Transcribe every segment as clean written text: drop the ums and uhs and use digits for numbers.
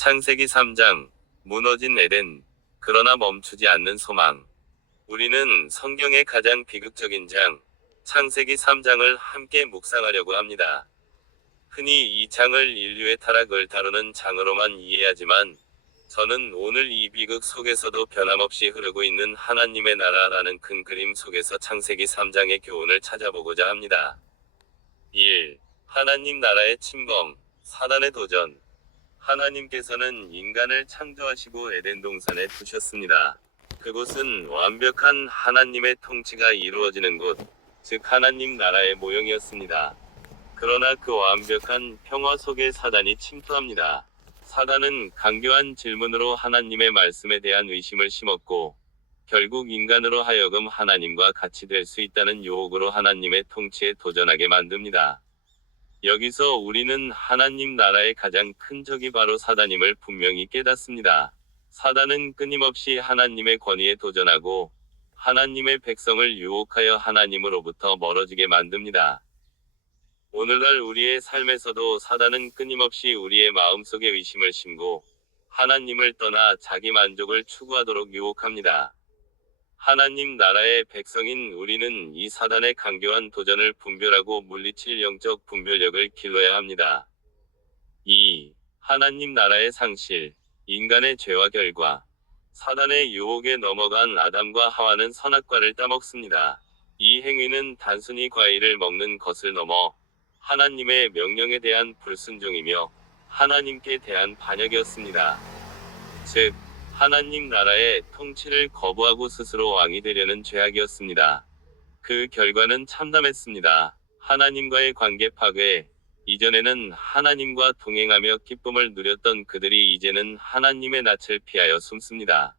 창세기 3장, 무너진 에덴, 그러나 멈추지 않는 소망. 우리는 성경의 가장 비극적인 장, 창세기 3장을 함께 묵상하려고 합니다. 흔히 이 장을 인류의 타락을 다루는 장으로만 이해하지만, 저는 오늘 이 비극 속에서도 변함없이 흐르고 있는 하나님의 나라라는 큰 그림 속에서 창세기 3장의 교훈을 찾아보고자 합니다. 1. 하나님 나라의 침범, 사단의 도전. 하나님께서는 인간을 창조하시고 에덴 동산에 두셨습니다. 그곳은 완벽한 하나님의 통치가 이루어지는 곳, 즉 하나님 나라의 모형이었습니다. 그러나 그 완벽한 평화 속에 사단이 침투합니다. 사단은 강교한 질문으로 하나님의 말씀에 대한 의심을 심었고, 결국 인간으로 하여금 하나님과 같이 될 수 있다는 유혹으로 하나님의 통치에 도전하게 만듭니다. 여기서 우리는 하나님 나라의 가장 큰 적이 바로 사단임을 분명히 깨닫습니다. 사단은 끊임없이 하나님의 권위에 도전하고 하나님의 백성을 유혹하여 하나님으로부터 멀어지게 만듭니다. 오늘날 우리의 삶에서도 사단은 끊임없이 우리의 마음속에 의심을 심고 하나님을 떠나 자기 만족을 추구하도록 유혹합니다. 하나님 나라의 백성인 우리는 이 사단의 강교한 도전을 분별하고 물리칠 영적 분별력을 길러야 합니다. 2. 하나님 나라의 상실, 인간의 죄와 결과. 사단의 유혹에 넘어간 아담과 하와는 선악과를 따먹습니다. 이 행위는 단순히 과일을 먹는 것을 넘어 하나님의 명령에 대한 불순종이며 하나님께 대한 반역이었습니다. 즉, 하나님 나라의 통치를 거부하고 스스로 왕이 되려는 죄악이었습니다. 그 결과는 참담했습니다. 하나님과의 관계 파괴. 이전에는 하나님과 동행하며 기쁨을 누렸던 그들이 이제는 하나님의 낯을 피하여 숨습니다.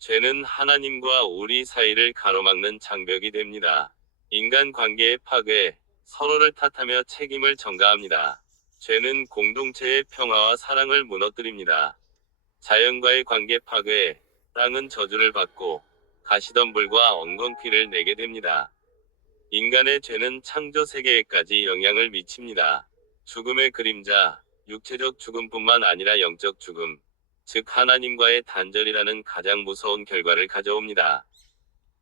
죄는 하나님과 우리 사이를 가로막는 장벽이 됩니다. 인간 관계의 파괴. 서로를 탓하며 책임을 전가합니다. 죄는 공동체의 평화와 사랑을 무너뜨립니다. 자연과의 관계 파괴, 땅은 저주를 받고 가시덤불과 엉겅퀴를 내게 됩니다. 인간의 죄는 창조 세계에까지 영향을 미칩니다. 죽음의 그림자, 육체적 죽음뿐만 아니라 영적 죽음, 즉 하나님과의 단절이라는 가장 무서운 결과를 가져옵니다.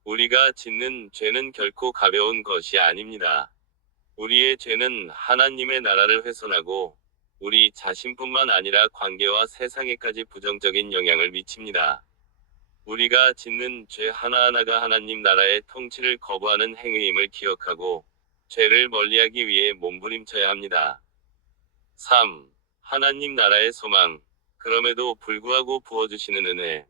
우리가 짓는 죄는 결코 가벼운 것이 아닙니다. 우리의 죄는 하나님의 나라를 훼손하고 우리 자신뿐만 아니라 관계와 세상에까지 부정적인 영향을 미칩니다. 우리가 짓는 죄 하나하나가 하나님 나라의 통치를 거부하는 행위임을 기억하고 죄를 멀리하기 위해 몸부림쳐야 합니다. 3. 하나님 나라의 소망, 그럼에도 불구하고 부어주시는 은혜.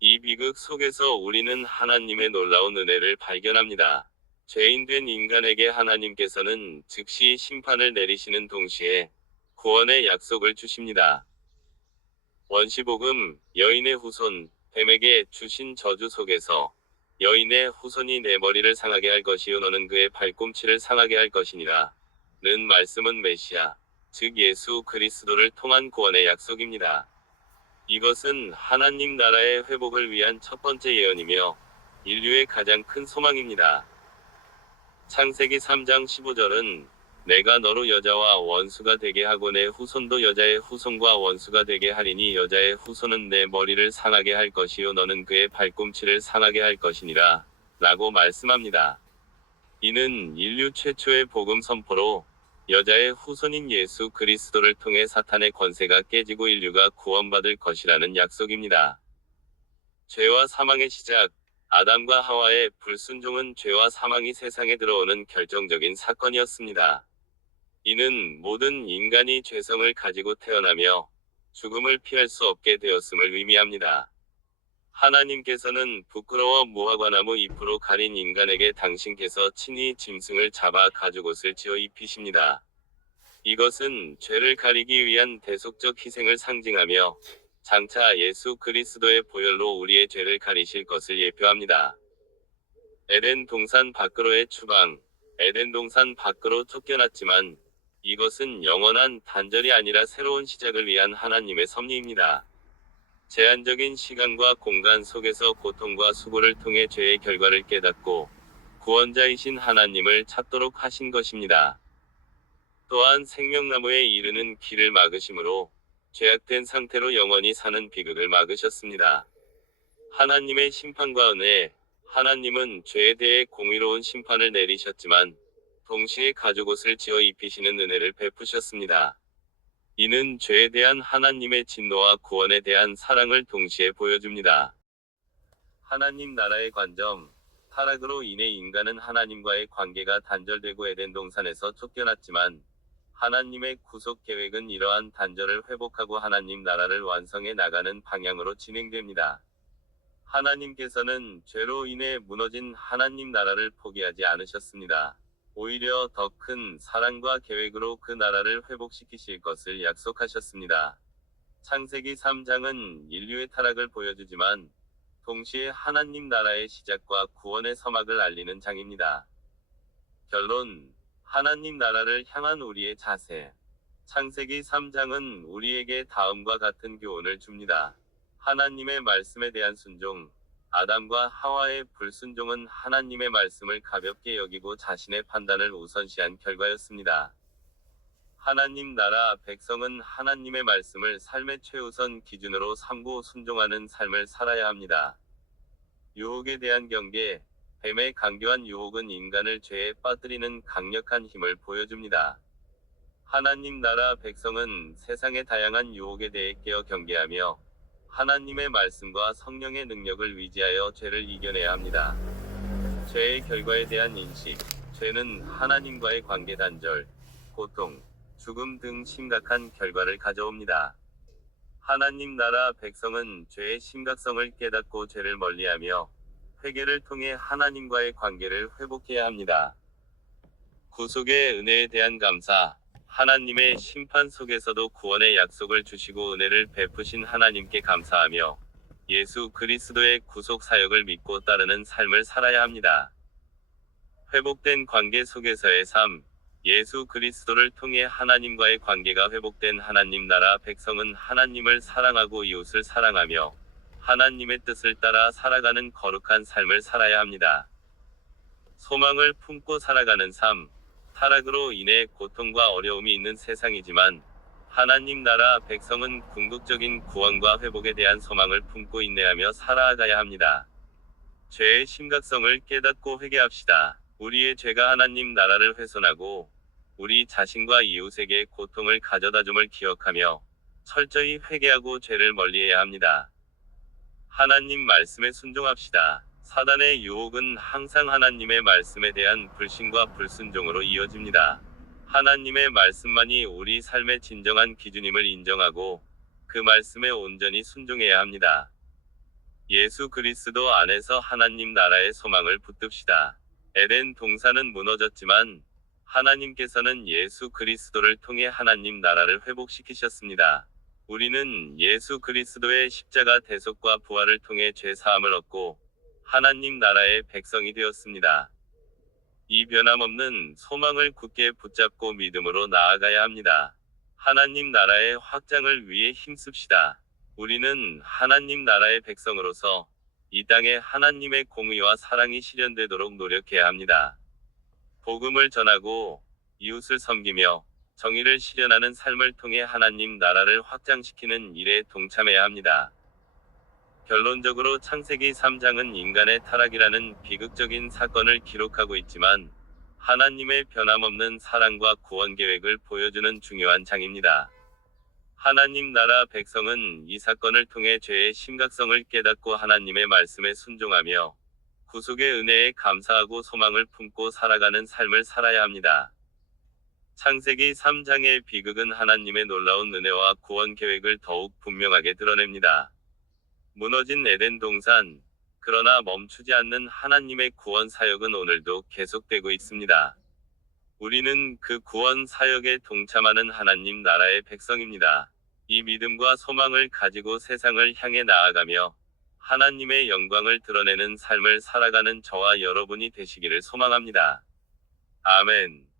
이 비극 속에서 우리는 하나님의 놀라운 은혜를 발견합니다. 죄인된 인간에게 하나님께서는 즉시 심판을 내리시는 동시에 구원의 약속을 주십니다. 원시복음, 여인의 후손, 뱀에게 주신 저주 속에서 여인의 후손이 내 머리를 상하게 할 것이요 너는 그의 발꿈치를 상하게 할 것이니라 는 말씀은 메시아, 즉 예수 그리스도를 통한 구원의 약속입니다. 이것은 하나님 나라의 회복을 위한 첫 번째 예언이며 인류의 가장 큰 소망입니다. 창세기 3장 15절은 내가 너로 여자와 원수가 되게 하고 내 후손도 여자의 후손과 원수가 되게 하리니 여자의 후손은 내 머리를 상하게 할 것이요 너는 그의 발꿈치를 상하게 할 것이니라 라고 말씀합니다. 이는 인류 최초의 복음 선포로 여자의 후손인 예수 그리스도를 통해 사탄의 권세가 깨지고 인류가 구원받을 것이라는 약속입니다. 죄와 사망의 시작. 아담과 하와의 불순종은 죄와 사망이 세상에 들어오는 결정적인 사건이었습니다. 이는 모든 인간이 죄성을 가지고 태어나며 죽음을 피할 수 없게 되었음을 의미합니다. 하나님께서는 부끄러워 무화과나무 잎으로 가린 인간에게 당신께서 친히 짐승을 잡아 가죽옷을 지어 입히십니다. 이것은 죄를 가리기 위한 대속적 희생을 상징하며 장차 예수 그리스도의 보혈로 우리의 죄를 가리실 것을 예표합니다. 에덴 동산 밖으로의 추방. 에덴 동산 밖으로 쫓겨났지만 이것은 영원한 단절이 아니라 새로운 시작을 위한 하나님의 섭리입니다. 제한적인 시간과 공간 속에서 고통과 수고를 통해 죄의 결과를 깨닫고 구원자이신 하나님을 찾도록 하신 것입니다. 또한 생명나무에 이르는 길을 막으심으로 죄악된 상태로 영원히 사는 비극을 막으셨습니다. 하나님의 심판과 은혜, 하나님은 죄에 대해 공의로운 심판을 내리셨지만 동시에 가죽옷을 지어 입히시는 은혜를 베푸셨습니다. 이는 죄에 대한 하나님의 진노와 구원에 대한 사랑을 동시에 보여줍니다. 하나님 나라의 관점, 타락으로 인해 인간은 하나님과의 관계가 단절되고 에덴 동산에서 쫓겨났지만 하나님의 구속 계획은 이러한 단절을 회복하고 하나님 나라를 완성해 나가는 방향으로 진행됩니다. 하나님께서는 죄로 인해 무너진 하나님 나라를 포기하지 않으셨습니다. 오히려 더 큰 사랑과 계획으로 그 나라를 회복시키실 것을 약속하셨습니다. 창세기 3장은 인류의 타락을 보여주지만 동시에 하나님 나라의 시작과 구원의 서막을 알리는 장입니다. 결론, 하나님 나라를 향한 우리의 자세. 창세기 3장은 우리에게 다음과 같은 교훈을 줍니다. 하나님의 말씀에 대한 순종. 아담과 하와의 불순종은 하나님의 말씀을 가볍게 여기고 자신의 판단을 우선시한 결과였습니다. 하나님 나라 백성은 하나님의 말씀을 삶의 최우선 기준으로 삼고 순종하는 삶을 살아야 합니다. 유혹에 대한 경계. 뱀의 강교한 유혹은 인간을 죄에 빠뜨리는 강력한 힘을 보여줍니다. 하나님 나라 백성은 세상의 다양한 유혹에 대해 깨어 경계하며 하나님의 말씀과 성령의 능력을 위지하여 죄를 이겨내야 합니다. 죄의 결과에 대한 인식. 죄는 하나님과의 관계 단절, 고통, 죽음 등 심각한 결과를 가져옵니다. 하나님 나라 백성은 죄의 심각성을 깨닫고 죄를 멀리하며 회개를 통해 하나님과의 관계를 회복해야 합니다. 구속의 은혜에 대한 감사. 하나님의 심판 속에서도 구원의 약속을 주시고 은혜를 베푸신 하나님께 감사하며 예수 그리스도의 구속 사역을 믿고 따르는 삶을 살아야 합니다. 회복된 관계 속에서의 삶. 예수 그리스도를 통해 하나님과의 관계가 회복된 하나님 나라 백성은 하나님을 사랑하고 이웃을 사랑하며 하나님의 뜻을 따라 살아가는 거룩한 삶을 살아야 합니다. 소망을 품고 살아가는 삶. 타락으로 인해 고통과 어려움이 있는 세상이지만 하나님 나라 백성은 궁극적인 구원과 회복에 대한 소망을 품고 인내하며 살아가야 합니다. 죄의 심각성을 깨닫고 회개합시다. 우리의 죄가 하나님 나라를 훼손하고 우리 자신과 이웃에게 고통을 가져다줌을 기억하며 철저히 회개하고 죄를 멀리해야 합니다. 하나님 말씀에 순종합시다. 사단의 유혹은 항상 하나님의 말씀에 대한 불신과 불순종으로 이어집니다. 하나님의 말씀만이 우리 삶의 진정한 기준임을 인정하고 그 말씀에 온전히 순종해야 합니다. 예수 그리스도 안에서 하나님 나라의 소망을 붙듭시다. 에덴 동산은 무너졌지만 하나님께서는 예수 그리스도를 통해 하나님 나라를 회복시키셨습니다. 우리는 예수 그리스도의 십자가 대속과 부활을 통해 죄 사함을 얻고 하나님 나라의 백성이 되었습니다. 이 변함없는 소망을 굳게 붙잡고 믿음으로 나아가야 합니다. 하나님 나라의 확장을 위해 힘씁시다. 우리는 하나님 나라의 백성으로서 이 땅에 하나님의 공의와 사랑이 실현되도록 노력해야 합니다. 복음을 전하고 이웃을 섬기며 정의를 실현하는 삶을 통해 하나님 나라를 확장시키는 일에 동참해야 합니다. 결론적으로 창세기 3장은 인간의 타락이라는 비극적인 사건을 기록하고 있지만 하나님의 변함없는 사랑과 구원 계획을 보여주는 중요한 장입니다. 하나님 나라 백성은 이 사건을 통해 죄의 심각성을 깨닫고 하나님의 말씀에 순종하며 구속의 은혜에 감사하고 소망을 품고 살아가는 삶을 살아야 합니다. 창세기 3장의 비극은 하나님의 놀라운 은혜와 구원 계획을 더욱 분명하게 드러냅니다. 무너진 에덴 동산, 그러나 멈추지 않는 하나님의 구원 사역은 오늘도 계속되고 있습니다. 우리는 그 구원 사역에 동참하는 하나님 나라의 백성입니다. 이 믿음과 소망을 가지고 세상을 향해 나아가며 하나님의 영광을 드러내는 삶을 살아가는 저와 여러분이 되시기를 소망합니다. 아멘.